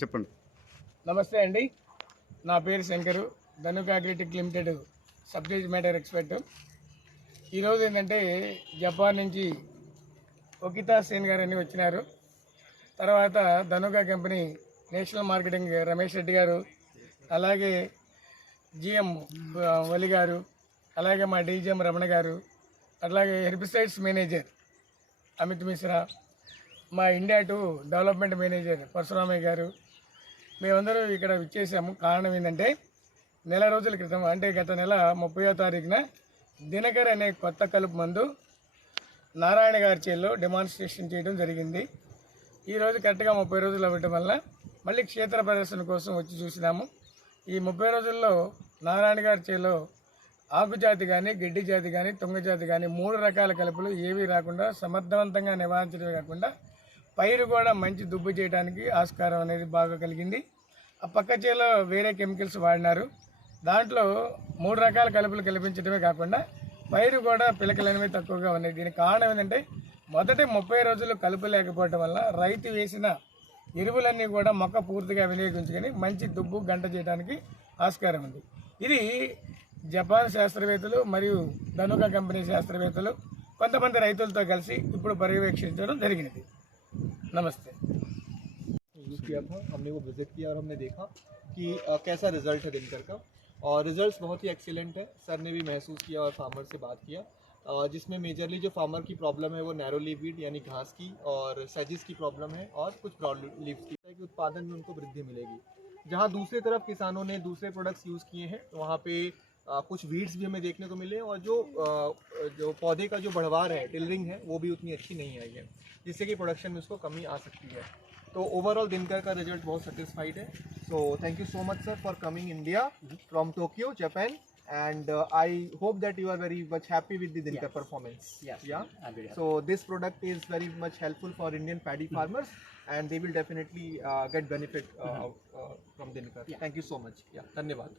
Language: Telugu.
చెప్పండి. నమస్తే అండి. నా పేరు Shankar. Dhanuka agritech limited subject matter expert ఈరోజు ఏంటంటే జపాన్ నుంచి ఒకితా సేన్ గారు అని వచ్చినారు. తర్వాత Dhanuka company national marketing Ramesh Reddy గారు అలాగే జిఎం వలి గారు అలాగే మా డీజిఎం రమణ గారు అట్లాగే హెర్బిసైడ్స్ మేనేజర్ అమిత్ మిశ్రా మా India to development manager Parasuramaiah గారు మేమందరూ ఇక్కడ విచ్చేసాము. కారణం ఏంటంటే నెల రోజుల క్రితం అంటే గత నెల ముప్పయో తారీఖున దినకర్ అనే కొత్త కలుపు మందు నారాయణ గారి చేతిలో డెమాన్స్ట్రేషన్ చేయడం జరిగింది. ఈరోజు కరెక్ట్గా ముప్పై రోజులు అవ్వటం వల్ల మళ్ళీ క్షేత్ర ప్రదర్శన కోసం వచ్చి చూసినాము. ఈ ముప్పై రోజుల్లో నారాయణ గారి చేతిలో ఆకుజాతి కానీ గడ్డి జాతి కానీ తుంగ జాతి కానీ మూడు రకాల కలుపులు ఏవీ రాకుండా సమర్థవంతంగా నివారించడమే కాకుండా పైరు కూడా మంచి దుబ్బు చేయడానికి ఆస్కారం అనేది బాగా కలిగింది. ఆ పక్క చేలో వేరే కెమికల్స్ వాడినారు. దాంట్లో మూడు రకాల కలుపులు కల్పించడమే కాకుండా పైరు కూడా పిలకలనేవి తక్కువగా ఉన్నాయి. దీనికి కారణం ఏంటంటే మొదటి ముప్పై రోజులు కలుపు లేకపోవడం వల్ల రైతు వేసిన ఎరువులన్నీ కూడా మొక్క పూర్తిగా వినియోగించుకొని మంచి దుబ్బు గంట చేయడానికి ఆస్కారం ఉంది. ఇది జపాన్ శాస్త్రవేత్తలు మరియు ధనుక కంపెనీ శాస్త్రవేత్తలు కొంతమంది రైతులతో కలిసి ఇప్పుడు పర్యవేక్షించడం జరిగినది. नमस्ते। यूज़ किया था हमने वो विज़िट किया और हमने देखा कि आ, कैसा रिज़ल्ट है दिनकर का। और रिज़ल्ट बहुत ही एक्सीलेंट है। सर ने भी महसूस किया और फार्मर से बात किया। जिसमें मेजरली जो फार्मर की प्रॉब्लम है वो नैरो लीव यानी घास की और सैजिस की प्रॉब्लम है और कुछ ब्रॉड लीव्स की। कि उत्पादन में उनको वृद्धि मिलेगी। जहाँ दूसरी तरफ़ किसानों ने दूसरे प्रोडक्ट्स यूज़ किए हैं वहाँ पे कुछ वीड्स भी हमें देखने को मिले और जो जो पौधे का जो बढ़वार है टिलरिंग है वो भी उतनी अच्छी नहीं आई है जिससे कि प्रोडक्शन में उसको कमी आ सकती है। तो ओवरऑल दिनकर का रिज़ल्ट बहुत सेटिस्फाइड है। So thank you so much sir for coming India from Tokyo Japan and I hope that you are very much happy with Dinkar performance yeah so this product is very much helpful for Indian paddy farmers and they will definitely get benefit from Dinkar thank you so much yeah धन्यवाद.